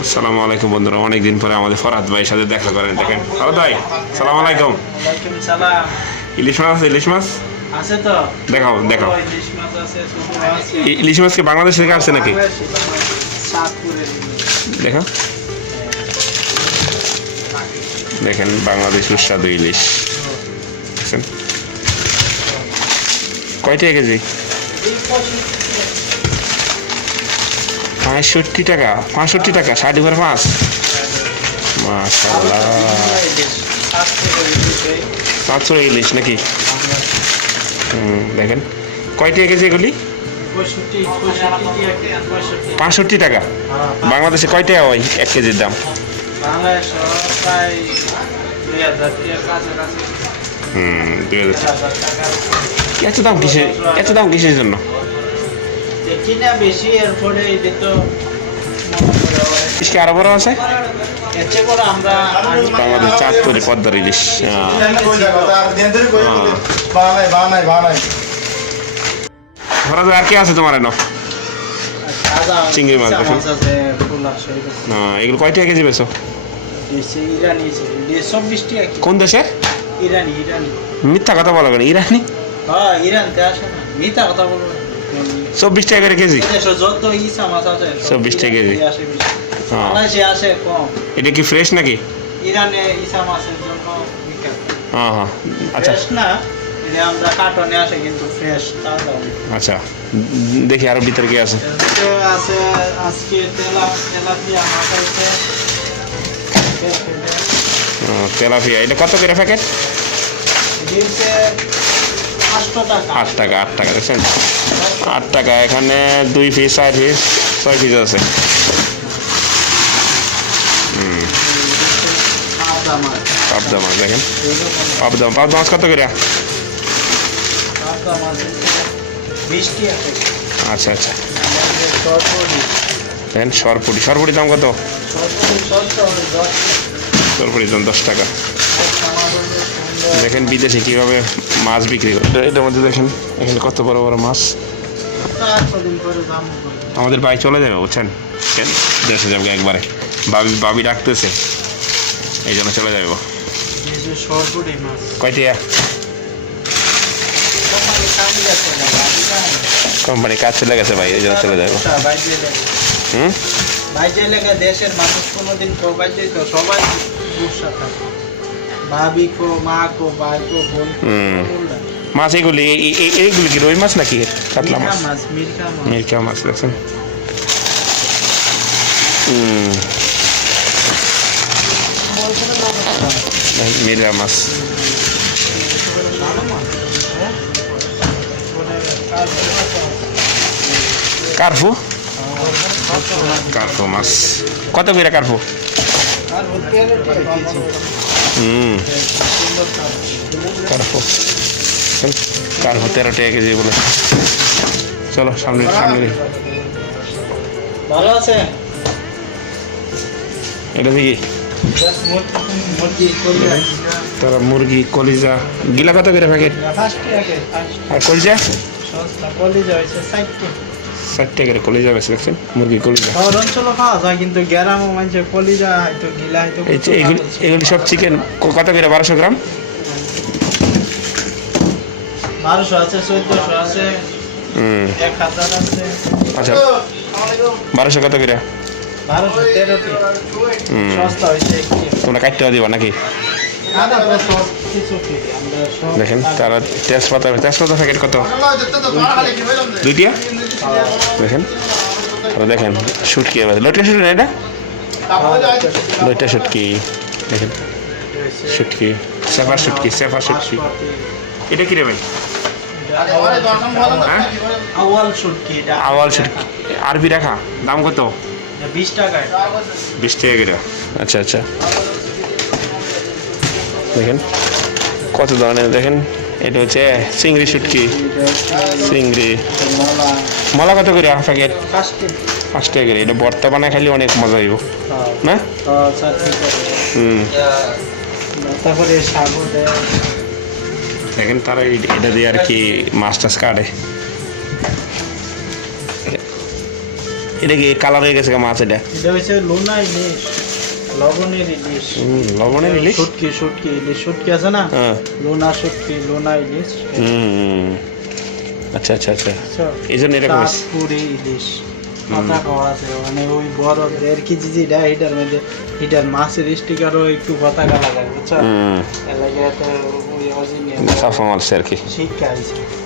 আসসালামু আলাইকুম বন্ধুরা অনেকদিন পরে আমাদের ফরাদ ভাইয়ের সাথে দেখা করেন দেখেন। ফরাদ ভাই সালাম আলাইকুম। ইলিশ মাছ আছে ইলিশ মাছ? আছে তো। দেখাও দেখাও। ইলিশ মাছ আছে শুধু আছে ই- ইলিশ মাছ কি বাংলাদেশ থেকে আসছে নাকি দেখো দেখেন বাংলাদেশ সুস্বাদু ইলিশ? কয়টা কেজি? পঁয়ষট্টি টাকা পঁয়ষট্টি টাকা ষাট মাছ। মাশাল্লাহ সাতশো ইলিশ নাকি? হুম, দেখেন। কয়টা কেজি এগুলি? পাঁচষট্টি টাকা। বাংলাদেশে কয়টা হয় এক কেজির দাম? হুম দুই হাজার এত দাম কিসের এত দাম কিসের জন্য? দেখি না বেশি এরপরে তো হয়। ইলিশ আরও বড় আছে এর চেয়ে বড় আমরা আনি। বাংলাদেশ চাঁদপুরে পদ্মার ইলিশ হ্যাঁ। ধরা যায় আর কি আছে তোমার এনো চিংড়ি মাছ কেজি বেছো দেশি ইরানি? কোন দেশের ইরানি ইরানি মিথ্যা কথা বলা কেন ইরানি হ্যাঁ ইরানতে মিথ্যা কথা বলব না। চব্বিশ টাকা করে কেজি? দেশে যত ইসা মাছ আছে সব 24 টাকা কেজি। হ্যাঁ। এটা কি ফ্রেশ নাকি? হ্যাঁ হ্যাঁ। আচ্ছা। না আমরা কার্টনে আসে কিন্তু ফ্রেশ আচ্ছা। দেখি আরও ভিতরে কি আছে। আজকে তেলাপিয়া এটা কত করে প্যাকেট? আট টাকা আট টাকা দেখছেন? আট টাকা এখানে দুই পিস চার পিস ছয় পিস আছে। পাবদা মাছ দেখেন। পাবদা পাবদা মাছ কত করে। আচ্ছা আচ্ছা। দেখেন সরপুরি সরপুরি দাম কত? সরপুরি দাম দশ টাকা। দেখেন বিদেশে কীভাবে মাছ বিক্রি করে। এটা- এটার মধ্যে দেখেন। এখানে কত বড় বড় মাছ। আমাদের বাড়ি চলে যাবে বুঝছেন? দেশে যাবে একবারে। বাবি বাবি ডাকতেছে। এই জন্য চলে যাব এই যে সরপুরি কয়টিয়া কোম্পানি গেছে কাজ চলে গেছে ভাই এই জন্য চলে যাব তা বাইরে লেগে। হুম দেশের মানুষ কোনোদিন বাইরে তো সবাই গুসা থাকে ভাবি কো মা কো ভাই কো বোন। মাছ এগুলি এই- এই- এই- এইগুলি কি রুই মাছ নাকি? কাতলা মাছ? মিরকা মাছ। দেখছেন? মিরকা মাছ। কার্ফু কার্ফু মাছ। কত করে কার্ফু হুম। কার্ফু কার্ফু তেরো টাকা কেজি বলে। চলো সামনে সামনে। ভালো আছে? এটা দেখি। তারা মুরগি কলিজা। গিলা কত করে প্যাকেট? আর কলিজা? কলিজা হয়েছে ষাট টাকা করে কলিজা বেশি দেখছেন? মুরগি কলিজা। শহর অঞ্চলে পাওয়া যায় কিন্তু গ্রামও মাঝে কলিজা হয়তো গিলা হয়তো এগুলি এগুলি সব চিকেন কত করে? বারোশো গ্রাম? বারোশো আছে চোদ্দশো আছে এক হাজার আছে। আচ্ছা। বারোশো কত করে? বারোশো তেরোটি সস্তা হয়েছে তোমরা কাটতে দিবা নাকি? দেখেন তারা তেজপাতা তেজপাতা প্যাকেট কত? দুইটিয়া দেখেন দেখেন শুটকি এবার। লটিয়া শুটকি না এটা? লটিয়া শুটকি দেখেন শুটকি সেফা শুটকি সেফা শুটকি। এটা কি রে ভাই? হ্যাঁ? আওয়াল শুটকি আওয়াল শুটকি। আরবি রাখা দাম কত? বিশ টাকায়। বিশ টাকা করে। আচ্ছা আচ্ছা। দেখেন কত ধরনের দেখেন। এটা হচ্ছে চিংড়ি শুটকি। চিংড়ি। মলা কত করে হাফ প্যাকেট পাঁচ টাকা করে। এটা ভর্তা বানায় খালি অনেক মজা হইব। না? হুম। তারপরে দেখেন তারা এটা দিয়ে আর কি মাছ টাছ কাটে। এটা কি কালার হয়ে গেছে মাছ এটা? এটা হচ্ছে লোনা ইলিশ লবণের ইলিশ। লবণের ইলিশ? শুটকি শুটকি ইলিশ। শুটকি আছে না? হ্যাঁ। লোনা শুটকি লোনা ইলিশ। আচ্ছা আচ্ছা আচ্ছা। বুঝছ? এই জন্য এরকম। ইলিশ। মাথা খাওয়া আছে। মানে ওই বড় দেড় কেজি যেটা হিটার মধ্যে হিটার মাছের স্টিকারও একটু পতাকা লাগায় বুঝছ? হুম। এলাকায় তো ওই অজিনিয়া সাফা মারছে আর কি। শিক্ষা আছে।